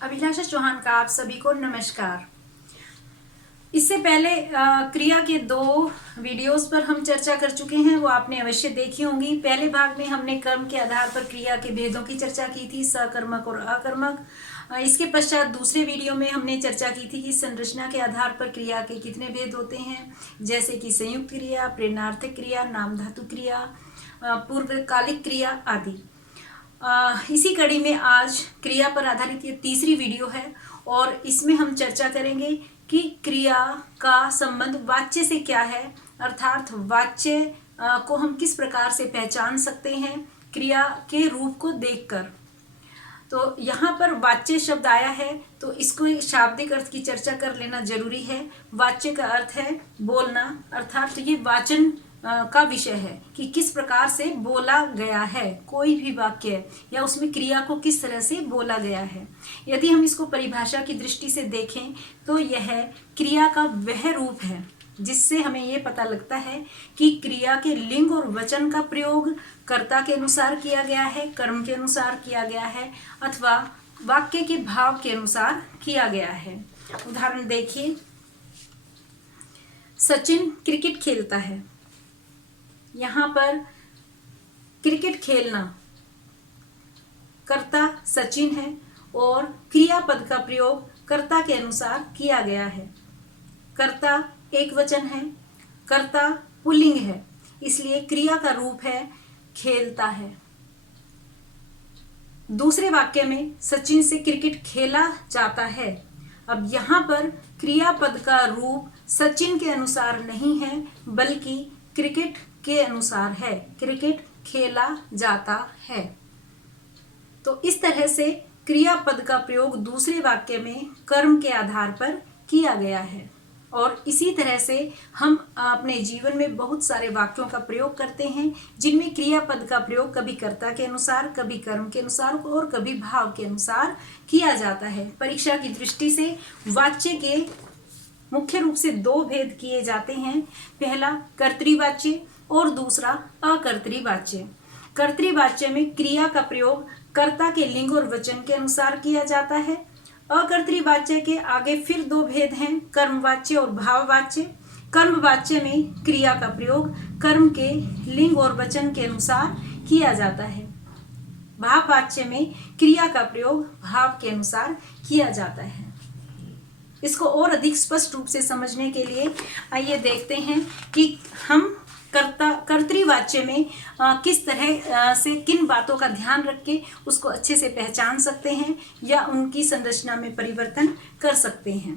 अभिलाषा चौहान का आप सभी को नमस्कार। इससे पहले क्रिया के 2 वीडियोस पर हम चर्चा कर चुके हैं, वो आपने अवश्य देखी होंगी। पहले भाग में हमने कर्म के आधार पर क्रिया के भेदों की चर्चा की थी, सकर्मक और अकर्मक। इसके पश्चात दूसरे वीडियो में हमने चर्चा की थी कि संरचना के आधार पर क्रिया के कितने भेद होते हैं, जैसे कि संयुक्त क्रिया, प्रेरणार्थक क्रिया, नाम धातु क्रिया, पूर्वकालिक क्रिया आदि। इसी कड़ी में आज क्रिया पर आधारित ये तीसरी वीडियो है और इसमें हम चर्चा करेंगे कि क्रिया का संबंध वाच्य से क्या है, अर्थात वाच्य को हम किस प्रकार से पहचान सकते हैं क्रिया के रूप को देखकर। तो यहाँ पर वाच्य शब्द आया है तो इसको शाब्दिक अर्थ की चर्चा कर लेना जरूरी है। वाच्य का अर्थ है बोलना, अर्थात ये वाचन का विषय है कि किस प्रकार से बोला गया है कोई भी वाक्य या उसमें क्रिया को किस तरह से बोला गया है। यदि हम इसको परिभाषा की दृष्टि से देखें तो यह क्रिया का वह रूप है जिससे हमें ये पता लगता है कि क्रिया के लिंग और वचन का प्रयोग कर्ता के अनुसार किया गया है, कर्म के अनुसार किया गया है अथवा वाक्य के भाव के अनुसार किया गया है। उदाहरण देखिए, सचिन क्रिकेट खेलता है। यहाँ पर क्रिकेट खेलना कर्ता सचिन है और क्रियापद का प्रयोग कर्ता के अनुसार किया गया है। कर्ता एक वचन है, कर्ता पुल्लिंग है, इसलिए क्रिया का रूप है खेलता है। दूसरे वाक्य में सचिन से क्रिकेट खेला जाता है। अब यहाँ पर क्रियापद का रूप सचिन के अनुसार नहीं है बल्कि क्रिकेट के अनुसार है, क्रिकेट खेला जाता है। तो इस तरह से क्रियापद का प्रयोग दूसरे वाक्य में कर्म के आधार पर किया गया है और इसी तरह से हम अपने जीवन में बहुत सारे वाक्यों का प्रयोग करते हैं जिनमें क्रियापद का प्रयोग कभी कर्ता के अनुसार, कभी कर्म के अनुसार और कभी भाव के अनुसार किया जाता है। परीक्षा की दृष्टि से वाच्य के मुख्य रूप से 2 भेद किए जाते हैं, पहला कर्तृवाच्य और दूसरा अकर्तृवाच्य। कर्तृवाच्य में क्रिया का प्रयोग कर्ता के लिंग और वचन के अनुसार किया जाता है। अकर्तृवाच्य के आगे फिर 2 भेद हैं, कर्मवाच्य और भाववाच्य। कर्मवाच्य में क्रिया का प्रयोग कर्म के लिंग और वचन के अनुसार किया जाता है। भाववाच्य में क्रिया का प्रयोग भाव के अनुसार किया जाता है। इसको और अधिक स्पष्ट रूप से समझने के लिए आइए देखते हैं कि हम कर्तृवाच्य में किस तरह से किन बातों का ध्यान रख के उसको अच्छे से पहचान सकते हैं या उनकी संरचना में परिवर्तन कर सकते हैं।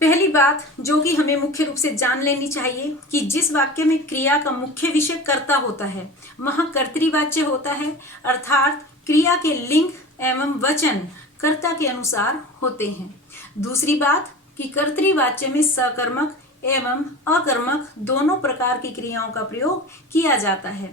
पहली बात जो कि हमें मुख्य रूप से जान लेनी चाहिए कि जिस वाक्य में क्रिया का मुख्य विषय कर्ता होता है वहाँ कर्तृवाच्य होता है, अर्थात क्रिया के लिंग एवं वचन कर्ता के अनुसार होते हैं। दूसरी बात कि कर्तृवाच्य में सकर्मक एवं अकर्मक दोनों प्रकार की क्रियाओं का प्रयोग किया जाता है।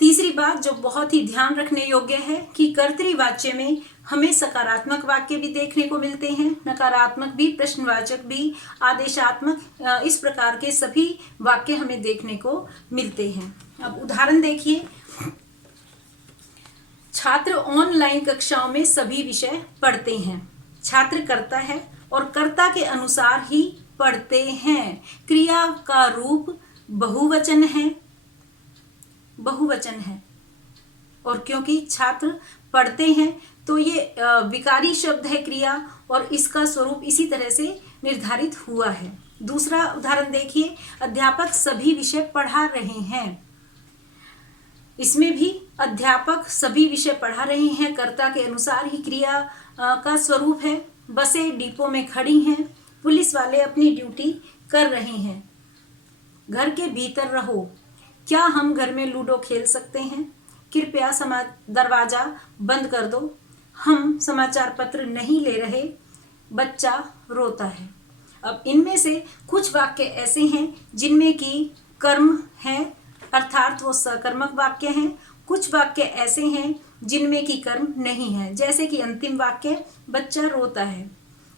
तीसरी बात जो बहुत ही ध्यान रखने योग्य है कि कर्तृवाच्य में हमें सकारात्मक वाक्य भी देखने को मिलते हैं, नकारात्मक भी, प्रश्नवाचक भी, आदेशात्मक, इस प्रकार के सभी वाक्य हमें देखने को मिलते हैं। अब उदाहरण देखिए, छात्र ऑनलाइन कक्षाओं में सभी विषय पढ़ते हैं। छात्र कर्ता है और कर्ता के अनुसार ही पढ़ते हैं। क्रिया का रूप बहुवचन है, बहुवचन है और क्योंकि छात्र पढ़ते हैं तो ये विकारी शब्द है क्रिया और इसका स्वरूप इसी तरह से निर्धारित हुआ है। दूसरा उदाहरण देखिए, अध्यापक सभी विषय पढ़ा रहे हैं। इसमें भी अध्यापक सभी विषय पढ़ा रहे हैं, कर्ता के अनुसार ही क्रिया का स्वरूप है। बसें डिपो में खड़ी हैं, पुलिस वाले अपनी ड्यूटी कर रहे हैं। घर के भीतर रहो, क्या हम घर में लूडो खेल सकते हैं? कृपया दरवाजा बंद कर दो, हम समाचार पत्र नहीं ले रहे, बच्चा रोता है। अब इनमें से कुछ वाक्य ऐसे हैं जिनमें कि कर्म है, अर्थात वो सकर्मक वाक्य हैं। कुछ वाक्य ऐसे हैं जिनमें कि कर्म नहीं है, जैसे कि अंतिम वाक्य बच्चा रोता है,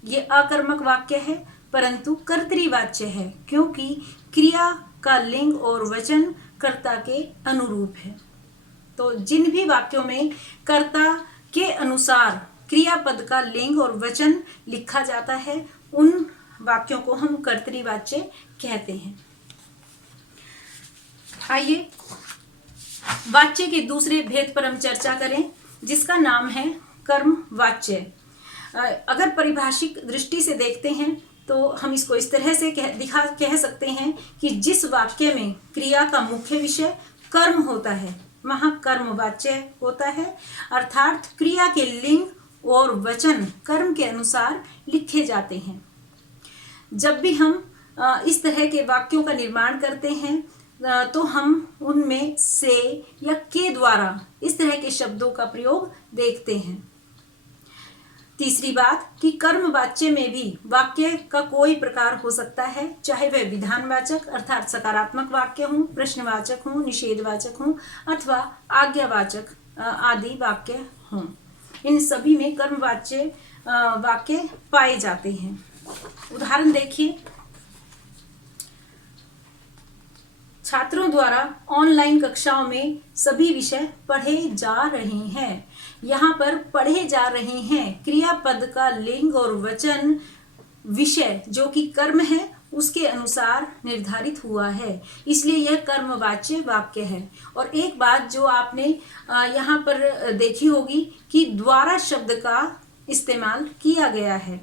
ये अकर्मक वाक्य है परंतु कर्तृवाच्य है क्योंकि क्रिया का लिंग और वचन कर्ता के अनुरूप है। तो जिन भी वाक्यों में कर्ता के अनुसार क्रियापद का लिंग और वचन लिखा जाता है, उन वाक्यों को हम कर्तृवाच्य कहते हैं। आइए वाच्य के दूसरे भेद पर हम चर्चा करें, जिसका नाम है कर्मवाच्य। अगर परिभाषिक दृष्टि से देखते हैं तो हम इसको इस तरह से कह सकते हैं कि जिस वाक्य में क्रिया का मुख्य विषय कर्म होता है वहाँ कर्मवाच्य होता है, अर्थात क्रिया के लिंग और वचन कर्म के अनुसार लिखे जाते हैं। जब भी हम इस तरह के वाक्यों का निर्माण करते हैं तो हम उनमें से या के द्वारा इस तरह के शब्दों का प्रयोग देखते हैं। तीसरी बात कि कर्मवाच्य में भी वाक्य का कोई प्रकार हो सकता है, चाहे वह विधानवाचक अर्थात सकारात्मक वाक्य हो, प्रश्नवाचक हो, निषेधवाचक हो अथवा आज्ञावाचक आदि वाक्य हों। इन सभी में कर्मवाच्य वाक्य पाए जाते हैं। उदाहरण देखिए, छात्रों द्वारा ऑनलाइन कक्षाओं में सभी विषय पढ़े जा रहे हैं। यहाँ पर पढ़े जा रहे हैं क्रियापद का लिंग और वचन विषय जो कि कर्म है उसके अनुसार निर्धारित हुआ है, इसलिए यह कर्मवाच्य वाक्य है। और एक बात जो आपने यहाँ पर देखी होगी कि द्वारा शब्द का इस्तेमाल किया गया है।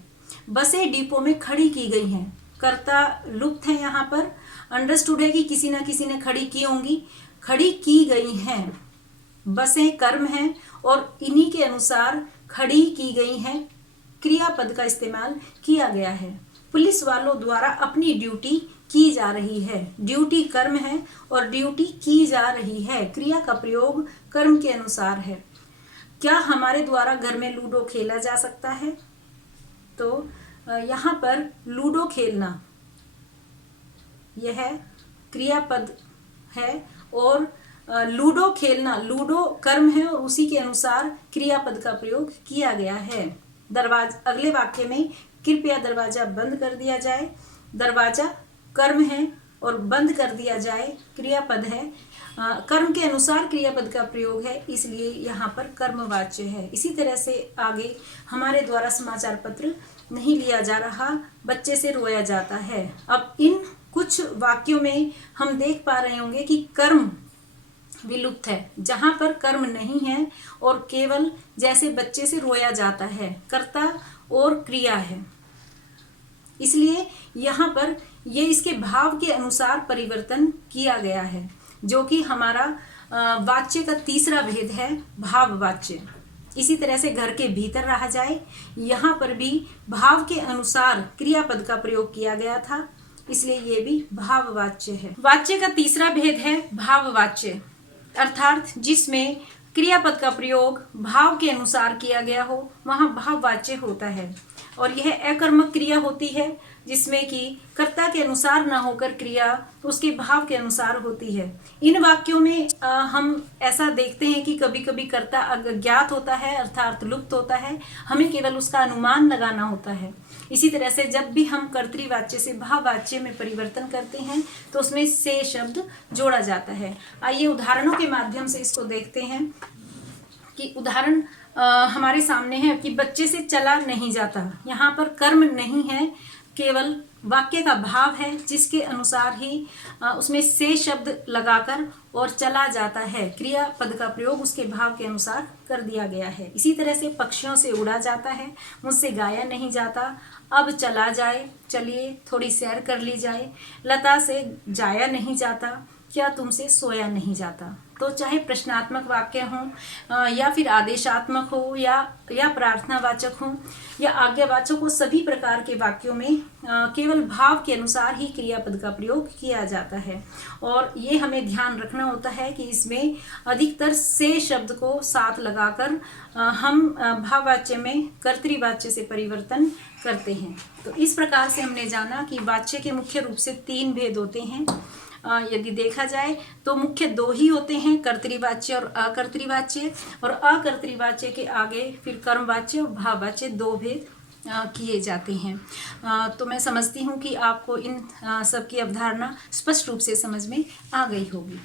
बसें डिपो में खड़ी की गई हैं, कर्ता लुप्त है, यहाँ पर अंडरस्टूड है कि किसी ना किसी ने खड़ी की होंगी, खड़ी की गई हैं। बसें कर्म हैं और इन्हीं के अनुसार खड़ी की गई हैं, क्रियापद का इस्तेमाल किया गया है। पुलिस वालों द्वारा अपनी ड्यूटी की जा रही है, ड्यूटी कर्म है और ड्यूटी की जा रही है, क्रिया का प्रयोग कर्म के अनुसार है। क्या हमारे द्वारा घर में लूडो खेला जा सकता है? तो यहाँ पर लूडो खेलना यह क्रियापद है और लूडो खेलना, लूडो कर्म है और उसी के अनुसार क्रियापद का प्रयोग किया गया है। अगले वाक्य में कृपया दरवाजा बंद कर दिया जाए, दरवाजा कर्म है और बंद कर दिया जाए क्रियापद है, कर्म के अनुसार क्रियापद का प्रयोग है, इसलिए यहाँ पर कर्मवाच्य है। इसी तरह से आगे हमारे द्वारा समाचार पत्र नहीं लिया जा रहा, बच्चे से रोया जाता है। अब इन कुछ वाक्यों में हम देख पा रहे होंगे कि कर्म विलुप्त है, जहाँ पर कर्म नहीं है और केवल जैसे बच्चे से रोया जाता है कर्ता और क्रिया है, इसलिए यहाँ पर ये इसके भाव के अनुसार परिवर्तन किया गया है, जो कि हमारा वाच्य का तीसरा भेद है, भाववाच्य। इसी तरह से घर के भीतर रहा जाए, यहाँ पर भी भाव के अनुसार क्रियापद का प्रयोग किया गया था, इसलिए ये भी भाववाच्य है। वाच्य का तीसरा भेद है भाववाच्य, अर्थात जिसमें क्रियापद का प्रयोग भाव के अनुसार किया गया हो वहाँ भाववाच्य होता है। और यह अकर्मक क्रिया होती है जिसमें कि कर्ता के अनुसार न होकर क्रिया उसके भाव के अनुसार होती है। इन वाक्यों में हम ऐसा देखते हैं कि कभी कभी कर्ता अज्ञात होता है अर्थात लुप्त होता है, हमें केवल उसका अनुमान लगाना होता है। इसी तरह से जब भी हम कर्तृवाच्य से भाववाच्य में परिवर्तन करते हैं तो उसमें से शब्द जोड़ा जाता है। आइए उदाहरणों के माध्यम से इसको देखते हैं कि उदाहरण हमारे सामने है कि बच्चे से चला नहीं जाता। यहाँ पर कर्म नहीं है, केवल वाक्य का भाव है जिसके अनुसार ही उसमें से शब्द लगाकर और चला जाता है, क्रियापद का प्रयोग उसके भाव के अनुसार कर दिया गया है। इसी तरह से पक्षियों से उड़ा जाता है, मुझसे गाया नहीं जाता, अब चला जाए, चलिए थोड़ी सैर कर ली जाए, लता से जाया नहीं जाता, क्या तुमसे सोया नहीं जाता। तो चाहे प्रश्नात्मक वाक्य हो या फिर आदेशात्मक हो या प्रार्थनावाचक हो या आज्ञावाचक हो, सभी प्रकार के वाक्यों में केवल भाव के अनुसार ही क्रियापद का प्रयोग किया जाता है। और ये हमें ध्यान रखना होता है कि इसमें अधिकतर से शब्द को साथ लगाकर हम भाववाच्य में कर्तृवाच्य से परिवर्तन करते हैं। तो इस प्रकार से हमने जाना कि वाच्य के मुख्य रूप से 3 भेद होते हैं। यदि देखा जाए तो मुख्य 2 ही होते हैं, कर्तृवाच्य और अकर्तृवाच्य, और अकर्तृवाच्य के आगे फिर कर्मवाच्य और भाववाच्य 2 भेद किए जाते हैं। तो मैं समझती हूँ कि आपको इन सब की अवधारणा स्पष्ट रूप से समझ में आ गई होगी।